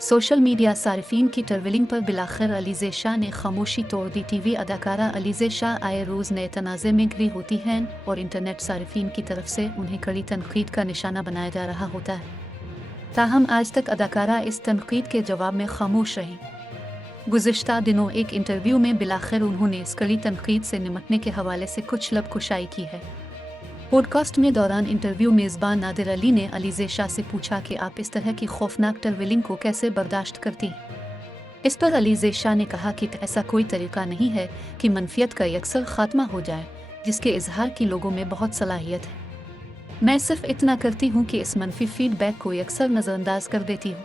Social media सारिफीन की travelling पर बिलाखिर अलीज़े शाह ने खामोशी तोड़ दी। टीवी अदाकारा अलीज़े शाह आए रोज़ नए तनाज़े में घिरी होती हैं और इंटरनेट सारिफीन की तरफ से उन्हें कड़ी तनकीद का निशाना बनाया जा रहा होता है। ताहम आज तक अदाकारा इस तनकीद के जवाब में खामोश रही। गुज़िश्ता दिनों एक इंटरव्यू में बिलाखिर उन्होंने इस कड़ी तनकीद से निमटने के हवाले से कुछ लबकुशाई की है। पॉडकास्ट में दौरान इंटरव्यू मेज़बान नादिर अली ने अलीज़े शाह से पूछा कि आप इस तरह की खौफनाक ट्रैवलिंग को कैसे बर्दाश्त करती हैं। इस पर अलीज़े शाह ने कहा कि ऐसा कोई तरीका नहीं है कि मनफियत का यकसर खात्मा हो जाए, जिसके इजहार की लोगों में बहुत सलाहियत है। मैं सिर्फ इतना करती हूँ कि इस मनफी फीडबैक को यकसर नज़रअंदाज कर देती हूँ।